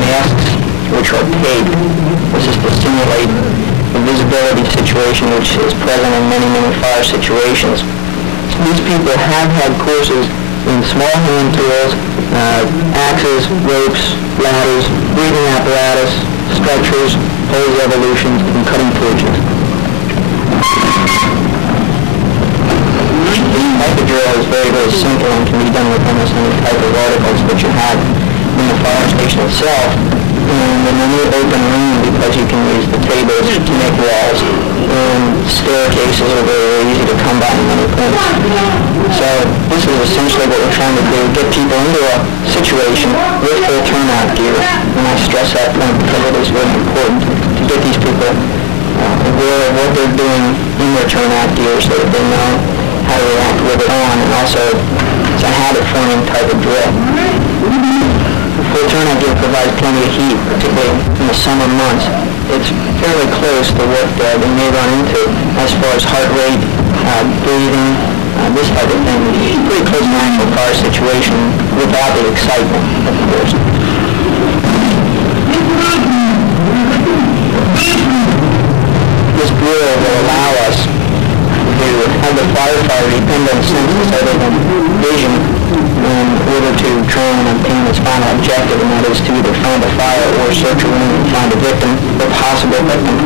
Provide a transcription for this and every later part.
masks which are taped. This is to simulate the visibility situation which is present in many, many fire situations. These people have had courses in small hand tools, axes, ropes, ladders, breathing apparatus, stretchers, hose evolutions, and cutting torches. This type of drill is very, very simple and can be done with almost any type of articles that you have in the fire station itself. And in any open room, because you can use the tables to make walls, and staircases are very, very easy to come by in many points. So this is essentially what we're trying to do, get people into a situation with full turnout gear. And I stress that point because it is really important to get these people aware of what they're doing in their turnout gear so that they know how to react with it on, and also it's a habit-forming type of drill. Full turnout gear provides plenty of heat, particularly in the summer months. It's fairly close to what they may run into as far as heart rate, breathing, this type of thing. It's pretty close to an actual fire situation without the excitement, of course. This drill will allow us to have the firefighter depend on senses other than vision in order to try and obtain its final objective, and that is to either find a fire or search a room and find a victim or possible victim.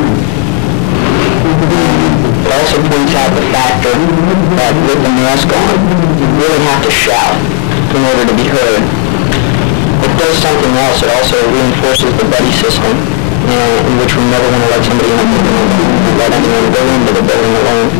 It also points out the factor that with the mask on, you really have to shout in order to be heard. It does something else. It also reinforces the buddy system, in which we never want to let somebody in the building, let anyone go into the building alone.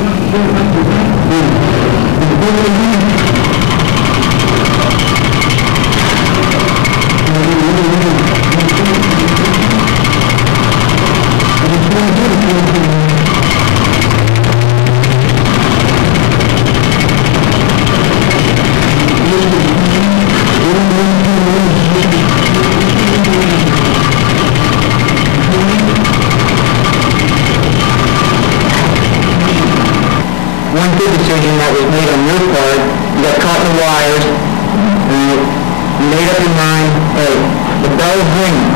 One good decision that was made on your part, you got caught in the wires, and you made up your mind, hey, the bell's ringing.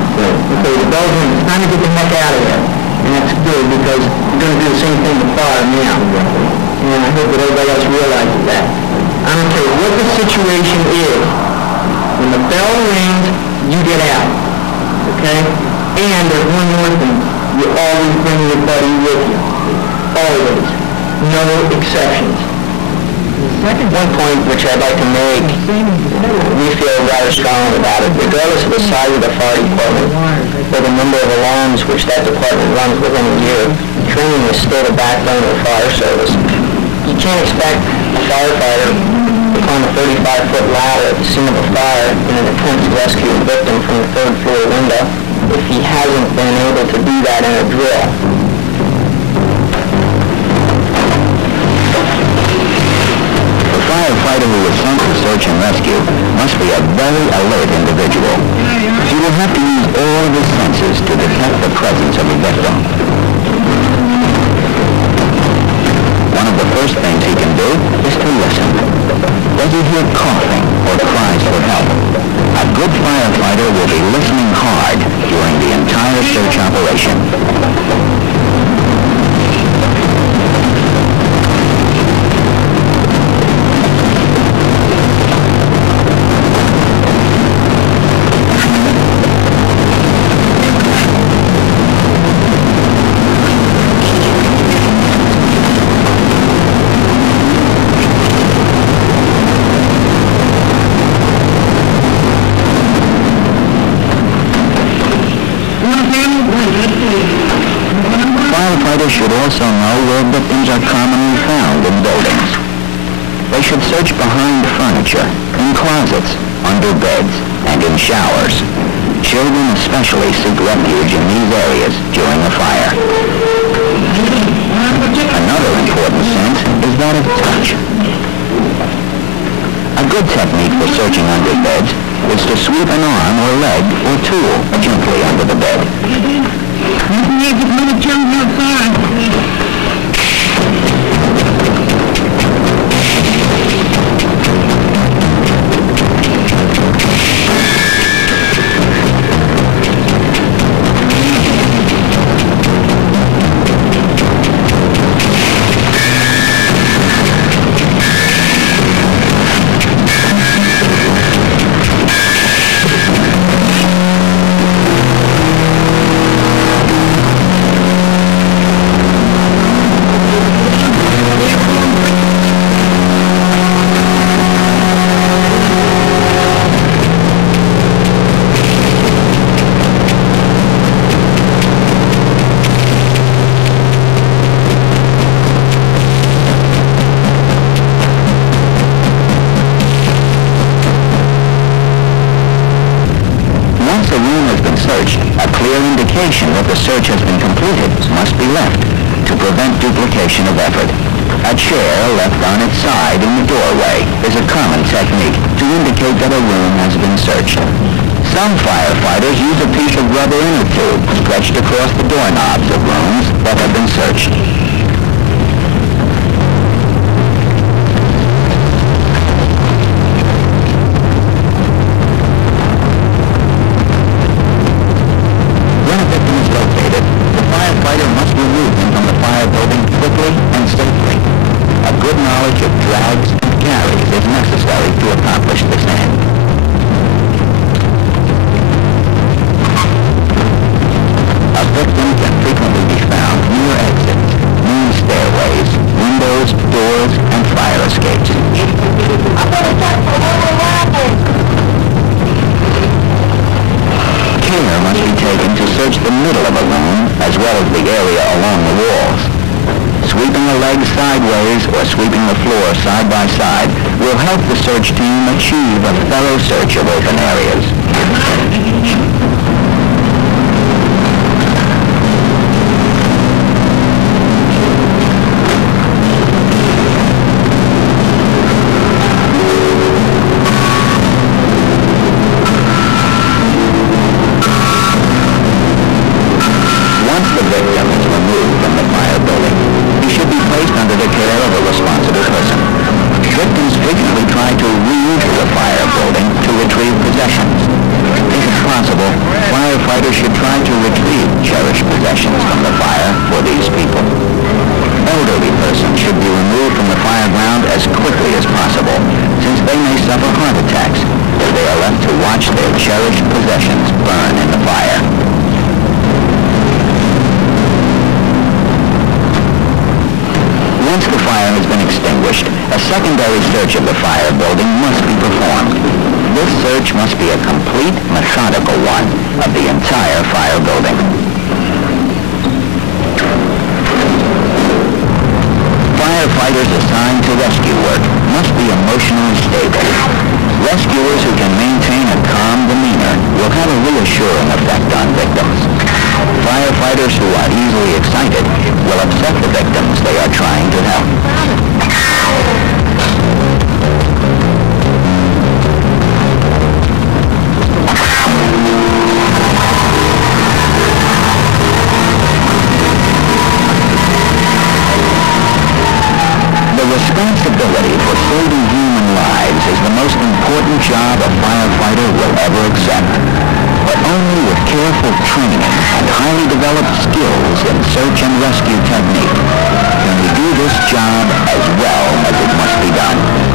Okay, the bell's ringing. It's time to get the heck out of there. And that's good because you're going to do the same thing with fire now. And I hope that everybody else realizes that. I don't care what the situation is. When the bell rings, you get out. Okay? And there's one more thing. You always bring your buddy with you. Always. No exceptions. One point which I'd like to make, we feel rather strongly about it, regardless of the size of the fire department or the number of alarms which that department runs within a year, training is still the backbone of the fire service. You can't expect a firefighter to climb a 35-foot ladder at the scene of a fire in an attempt to rescue a victim from the third-floor window if he hasn't been able to do that in a drill. A firefighter who is sent to search and rescue must be a very alert individual. He will have to use all of his senses to detect the presence of a victim. One of the first things he can do is to listen. Does he hear coughing or cries for help? A good firefighter will be listening hard during the entire search operation. Firefighters should also know where victims are commonly found in buildings. They should search behind furniture, in closets, under beds, and in showers. Children especially seek refuge in these areas during a fire. Another important sense is that of touch. A good technique for searching under beds is to sweep an arm or leg or tool gently under the bed. room has been searched, a clear indication that the search has been completed must be left to prevent duplication of effort. A chair left on its side in the doorway is a common technique to indicate that a room has been searched. Some firefighters use a piece of rubber inner tube stretched across the doorknobs of rooms that have been searched. When a victim is located, the firefighter must remove him from the fire building quickly and safely. A good knowledge of drags and carries is necessary to accomplish this end. A victim can frequently be found near exits, main stairways, windows, doors, and fire escapes. Care must be taken to search the middle of a room as well as the area along the walls. Sweeping a leg sideways or sweeping the floor side by side will help the search team achieve a thorough search of open areas. Once the victim is removed from the fire building, he should be placed under the care of a responsible person. Victims frequently try to re-enter the fire building to retrieve possessions. If it's possible, firefighters should try to retrieve cherished possessions from the fire for these people. Elderly persons should be removed from the fire ground as quickly as possible, since they may suffer heart attacks if they are left to watch their cherished possessions burn in the fire. Once the fire has been extinguished, a secondary search of the fire building must be performed. This search must be a complete, methodical one of the entire fire building. Firefighters assigned to rescue work must be emotionally stable. Rescuers who can maintain a calm demeanor will have a reassuring effect on victims. Firefighters who are easily excited will upset the victims they are trying to help. The responsibility for saving human lives is the most important job a firefighter will ever accept. But only with careful training and highly developed skills in search and rescue technique can we do this job as well as it must be done.